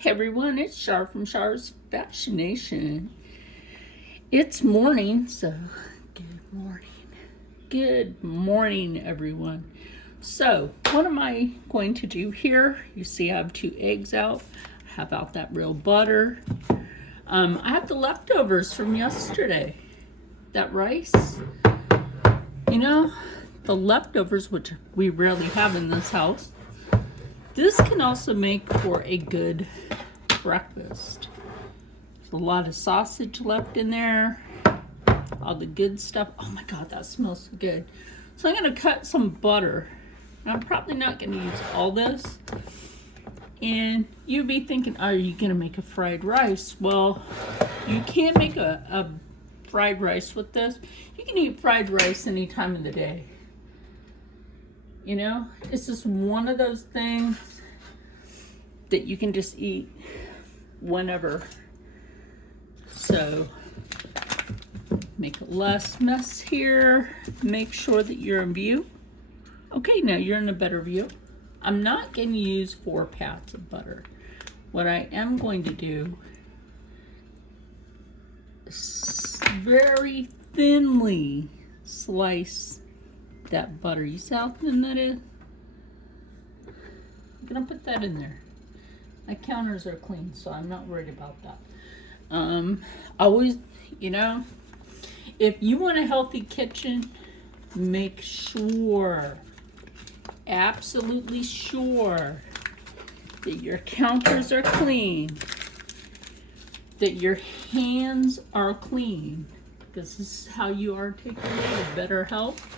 Hey everyone, it's Char from Char's Fascination. It's morning, so good morning. Good morning, everyone. So, what am I going to do here? You see I have 2 eggs out. I have out that real butter. I have the leftovers from yesterday. That rice. You know, the leftovers, which we rarely have in this house. This can also make for a good breakfast. There's a lot of sausage left in there. All the good stuff. Oh my God, that smells so good. So I'm gonna cut some butter. I'm probably not gonna use all this. And you'd be thinking, are you gonna make a fried rice? Well, you can't make a fried rice with this. You can eat fried rice any time of the day. You know, it's just one of those things that you can just eat whenever. So make less mess here. Make sure that you're in view. Okay, now you're in a better view. I'm not going to use 4 pats of butter. What I am going to do is very thinly slice that butter. You see how thin that is? I'm gonna put that in there. My counters are clean, so I'm not worried about that. Always, you know, if you want a healthy kitchen, make sure, absolutely sure, that your counters are clean, that your hands are clean, because this is how you are taking away the better health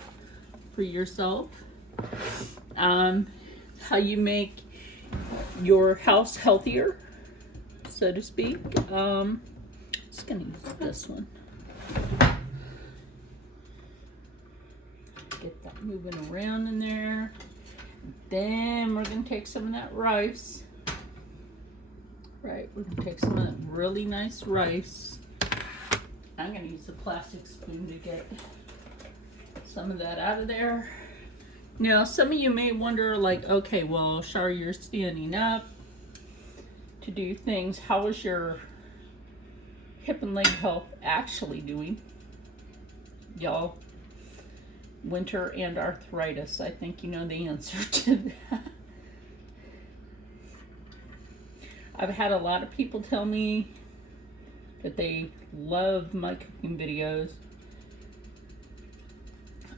for yourself. How you make your house healthier, so to speak. Just gonna use this one. Get that moving around in there. Then we're gonna take some of that rice. Right, we're gonna take some of that really nice rice. I'm gonna use a plastic spoon to get some of that out of there. Now, some of you may wonder, like, okay, well, Char, you're standing up to do things. How is your hip and leg health actually doing? Y'all, winter and arthritis. I think you know the answer to that. I've had a lot of people tell me that they love my cooking videos.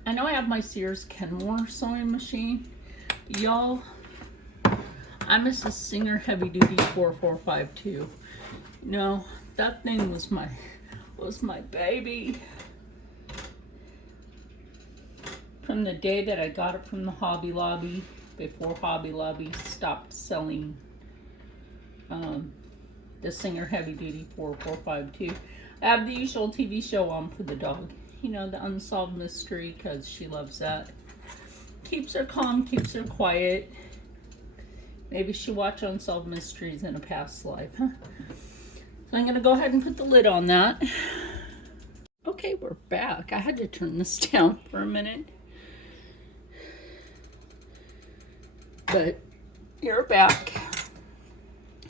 I know I have my Sears Kenmore sewing machine. Y'all, I miss a Singer Heavy Duty 4452. You know, that thing was my baby. From the day that I got it from the Hobby Lobby, before Hobby Lobby stopped selling the Singer Heavy Duty 4452. I have the usual TV show on for the dog. You know, the unsolved mystery, because she loves that. Keeps her calm, keeps her quiet. Maybe she watched Unsolved Mysteries in a past life, huh? So I'm gonna go ahead and put the lid on that. Okay, we're back. I had to turn this down for a minute. But you're back.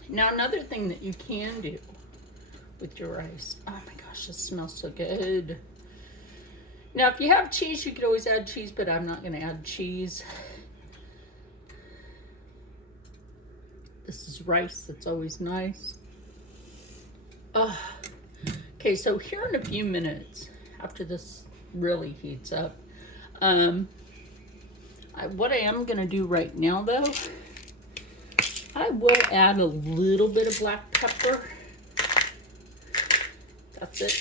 Now, another thing that you can do with your rice. Oh my gosh, this smells so good. Now, if you have cheese, you could always add cheese, but I'm not going to add cheese. This is rice. That's always nice. Okay, so here in a few minutes, after this really heats up, what I am going to do right now, though, I will add a little bit of black pepper. That's it.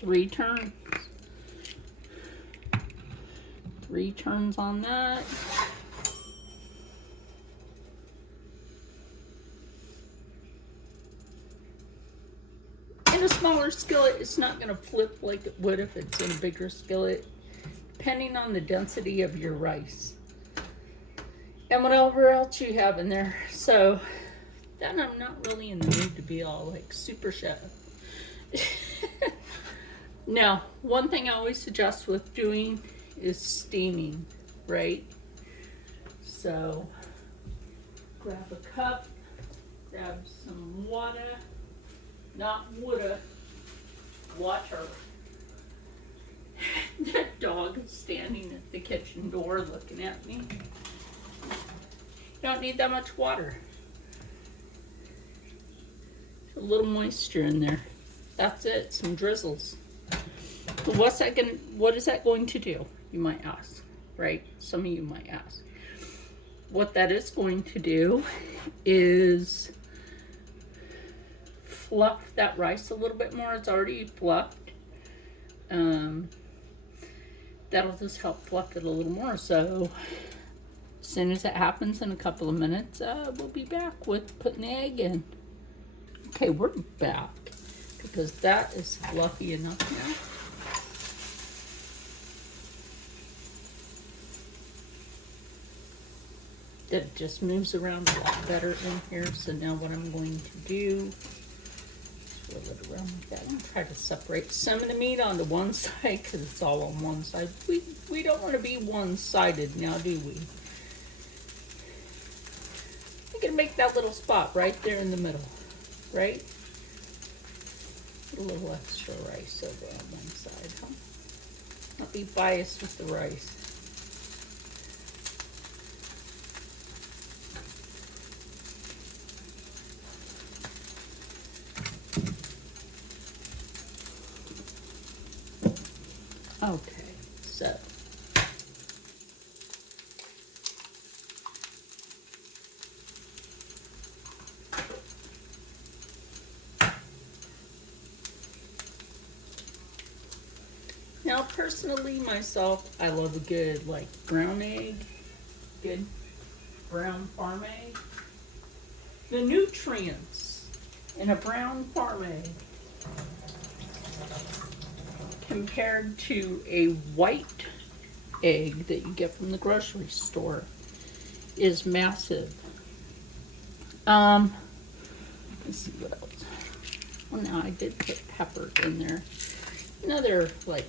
3 turns. 3 turns on that. In a smaller skillet, it's not going to flip like it would if it's in a bigger skillet, depending on the density of your rice and whatever else you have in there. So then I'm not really in the mood to be all like super chef. Now, one thing I always suggest with doing is steaming, right? So grab a cup, Grab some water, not water, water. That dog is standing at the kitchen door looking at me. You don't need that much water. A little moisture in there. That's it, some drizzles. But what is that going to do? You might ask, right? Some of you might ask. What that is going to do is fluff that rice a little bit more. It's already fluffed. That'll just help fluff it a little more. So as soon as it happens in a couple of minutes, we'll be back with putting the egg in. Okay, we're back because that is fluffy enough now. That just moves around a lot better in here. So now what I'm going to do, swirl it around like that. I'm gonna try to separate some of the meat onto one side because it's all on one side. We don't want to be one-sided now, do we? I'm gonna make that little spot right there in the middle, right? Put a little extra rice over on one side, huh? Not be biased with the rice. Okay, so now personally myself, I love a good like brown egg, good brown farm egg. The nutrients in a brown farm egg compared to a white egg that you get from the grocery store is massive. Let's see what else. Well, now I did put pepper in there. Another, like,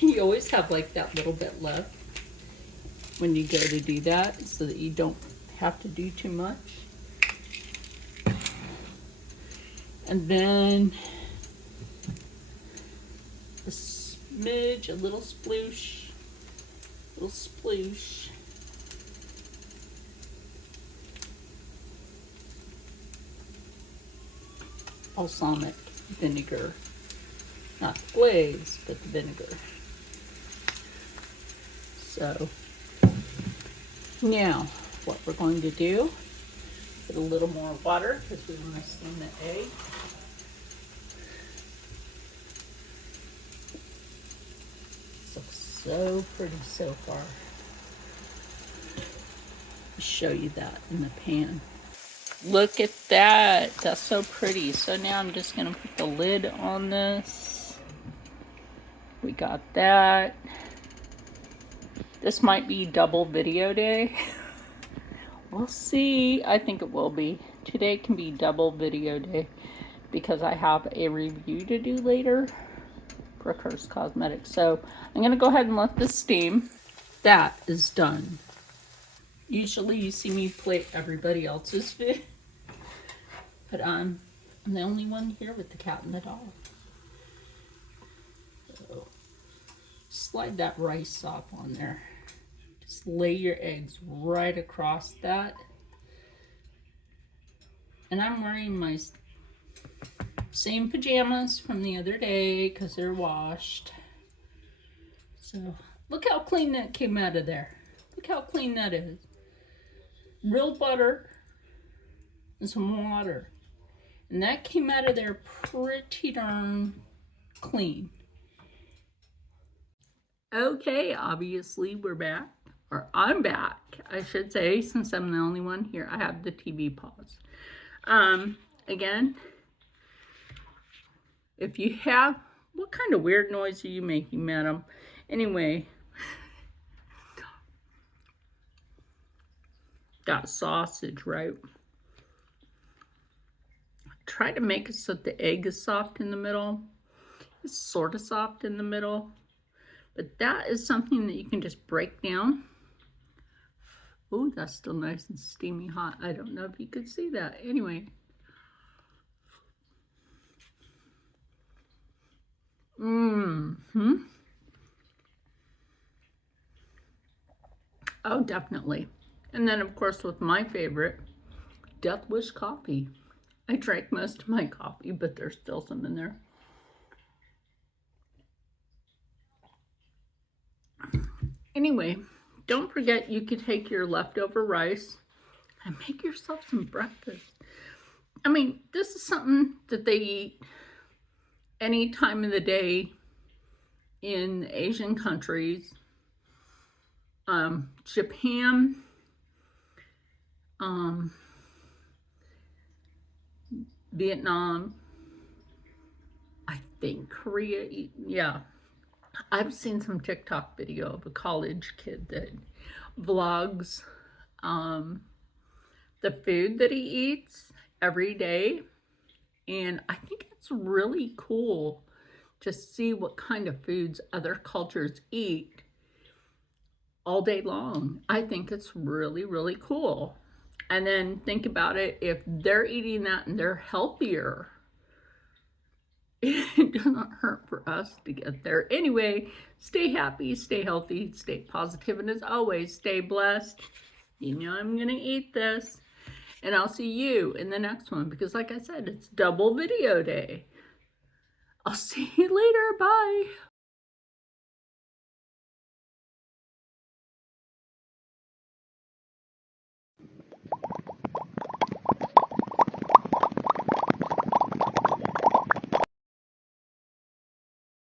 you always have like that little bit left when you go to do that so that you don't have to do too much. And then a smidge, a little sploosh, balsamic vinegar, not the glaze, but the vinegar. So now what we're going to do, put a little more water because we want to steam the egg. So pretty so far. I'll show you that in the pan. Look at that. That's so pretty. So now I'm just going to put the lid on this. We got that. This might be double video day. We'll see. I think it will be. Today can be double video day because I have a review to do later. Brookhurst Cosmetics. So I'm going to go ahead and let this steam. That is done. Usually you see me plate everybody else's food, but I'm the only one here with the cat and the dog. So slide that rice off on there. Just lay your eggs right across that. And I'm wearing my same pajamas from the other day because they're washed. So look how clean that came out of there. Look how clean that is. Real butter and some water. And that came out of there pretty darn clean. Okay, obviously we're back. Or I'm back, I should say, since I'm the only one here. I have the TV paused. Again, if you have, what kind of weird noise are you making, madam? Anyway, got sausage, right? Try to make it so that the egg is soft in the middle. It's sort of soft in the middle. But that is something that you can just break down Oh, that's still nice and steamy hot. I don't know if you could see that. Anyway. Mm-hmm. Oh, definitely. And then, of course, with my favorite, Death Wish coffee. I drank most of my coffee, but there's still some in there. Anyway, don't forget you could take your leftover rice and make yourself some breakfast. I mean, this is something that they eat any time of the day in Asian countries. Japan, Vietnam, I think Korea, yeah. I've seen some TikTok video of a college kid that vlogs the food that he eats every day. And I think it's really cool to see what kind of foods other cultures eat all day long. I think it's really, really cool. And then think about it, if they're eating that and they're healthier, it doesn't hurt for us to get there. Anyway, stay happy, stay healthy, stay positive, and as always, stay blessed. You know I'm going to eat this. And I'll see you in the next one because, like I said, it's double video day. I'll see you later. Bye.